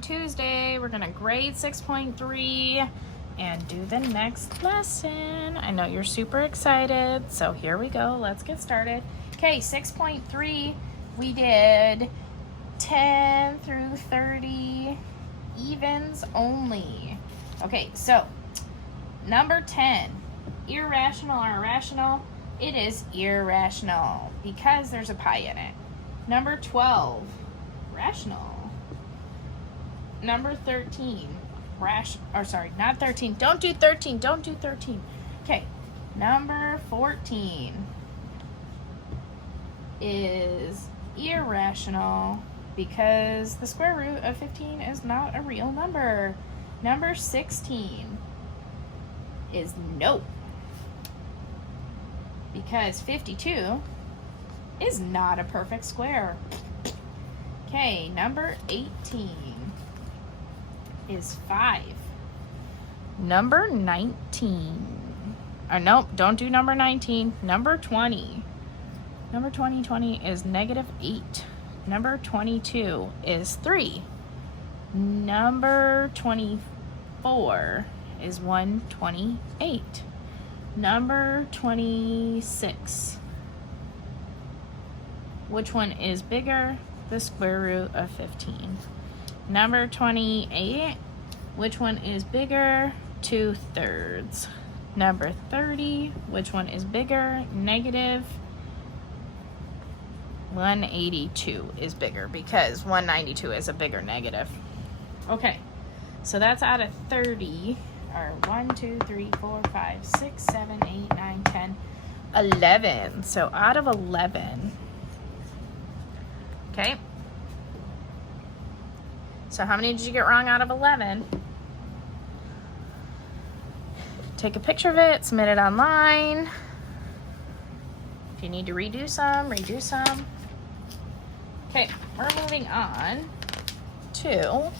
on Tuesday. We're gonna grade 6.3 and do the next lesson. I know you're super excited, so here we go. Let's get started. Okay, 6.3, we did 10 through 30 evens only. Okay, so number 10, irrational or irrational? It is irrational because there's a pi in it. Number 12, rational. Number 13, not 13. Don't do 13. Don't do 13. Okay, number 14 is irrational because the square root of 15 is not a real number. Number 16 is no, because 52 is not a perfect square. Okay, number 18 is 5. Number 19, or nope, don't do number 19. Number 20. Number 20 is negative 8. Number 22 is 3. Number 24 is 128. Number 26. Which one is bigger? The square root of 15. Number 28. Which one is bigger? 2/3. Number 30. Which one is bigger? Negative 182 is bigger because 192 is a bigger negative. Okay, so that's out of 30. Or 1, 2, 3, 4, 5, 6, 7, 8, 9, 10, 11. So out of 11. Okay. So how many did you get wrong out of 11? Take a picture of it, submit it online. If you need to redo some, redo some. Okay, we're moving on to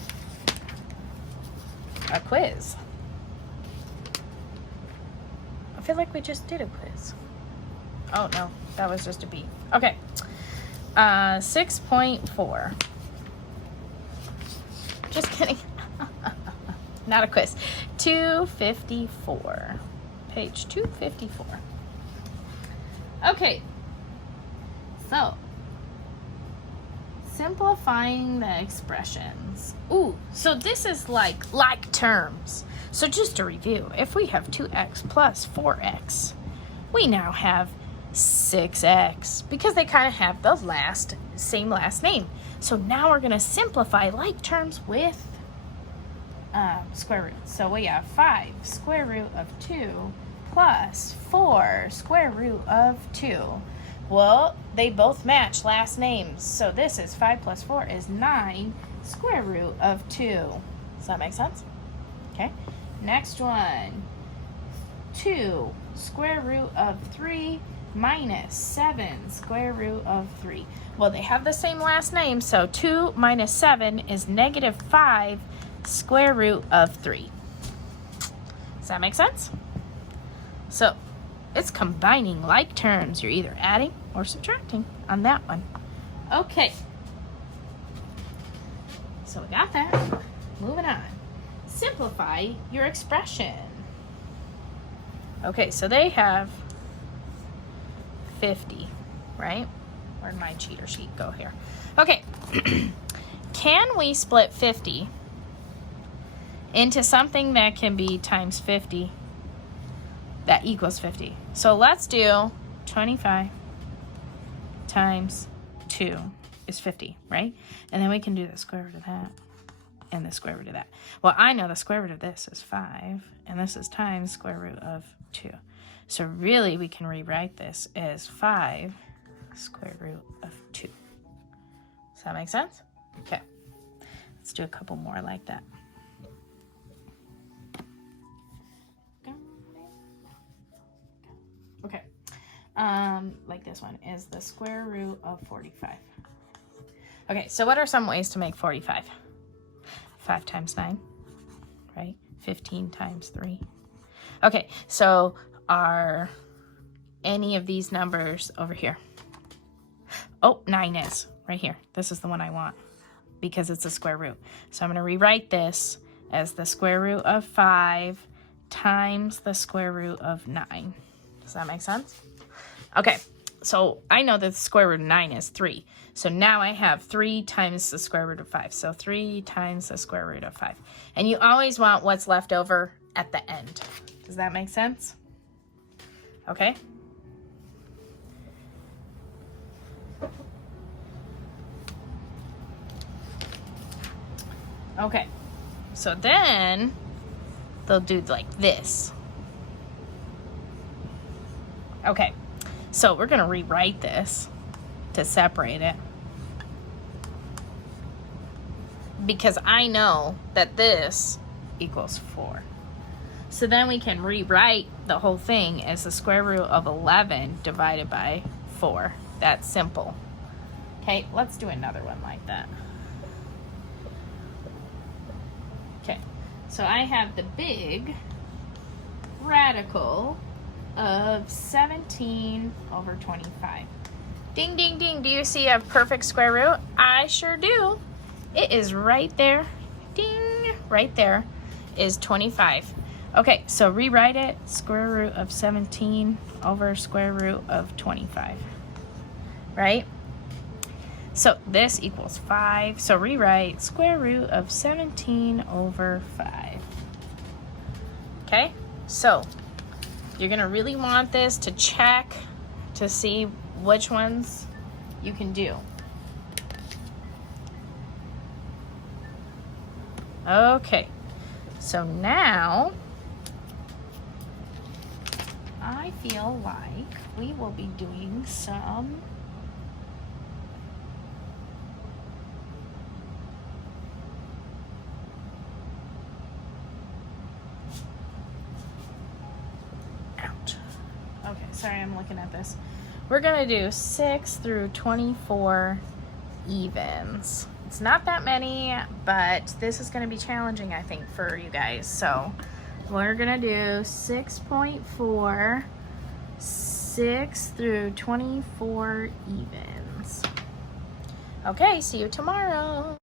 a quiz. I feel like we just did a quiz. Oh no, that was just a B. Okay, 6.4. Just kidding. Not a quiz. 254. Page 254. Okay, so simplifying the expressions. Ooh, so this is like terms. So just to review, if we have 2x plus 4x, we now have 6x because they kind of have the same last name. So now we're going to simplify like terms with square roots. So we have 5 square root of 2 plus 4 square root of 2. Well, they both match last names. So this is 5 plus 4 is 9 square root of 2. Does that make sense? Okay. Next one. 2 square root of 3 minus 7 square root of 3. Well, they have the same last name, so 2 minus 7 is negative 5 square root of 3. Does that make sense? So it's combining like terms. You're either adding or subtracting on that one. Okay. So we got that. Moving on. Simplify your expression. Okay, so they have 50, right? Where'd my cheater sheet go here? Okay. Can we split 50 into something that can be times 50 that equals 50? So let's do 25 times 2 is 50, right? And then we can do the square root of that and the square root of that. Well, I know the square root of this is 5, and this is times square root of 2. So really, we can rewrite this as 5 square root of 2. Does that make sense? Okay. Let's do a couple more like that. Okay. Like this one is the square root of 45. Okay, so what are some ways to make 45? 5 times 9, right? 15 times 3. Okay, so are any of these numbers over here? Oh, 9 is right here. This is the one I want. because it's a square root. So I'm going to rewrite this as the square root of 5 times the square root of 9. Does that make sense? Okay, so I know that the square root of 9 is 3. So now I have 3 times the square root of 5. So 3 times the square root of 5. And you always want what's left over at the end. Does that make sense? Okay. Okay, so then they'll do like this. Okay, so we're gonna rewrite this to separate it, because I know that this equals 4. So then we can rewrite the whole thing as the square root of 11 divided by 4. That's simple. Okay, let's do another one like that. Okay, so I have the big radical of 17 over 25. Ding, ding, ding. Do you see a perfect square root? I sure do. It is right there. Ding. Right there is 25. Okay, so rewrite it. Square root of 17 over square root of 25. Right? So this equals 5. So rewrite square root of 17 over 5. Okay? So you're going to really want this to check to see which ones you can do. Okay. So now I feel like we will be doing some okay, sorry, I'm looking at this. We're gonna do 6 through 24 evens. It's not that many, but this is gonna be challenging, I think, for you guys. So we're gonna do 6.4, 6 through 24 evens. Okay, see you tomorrow.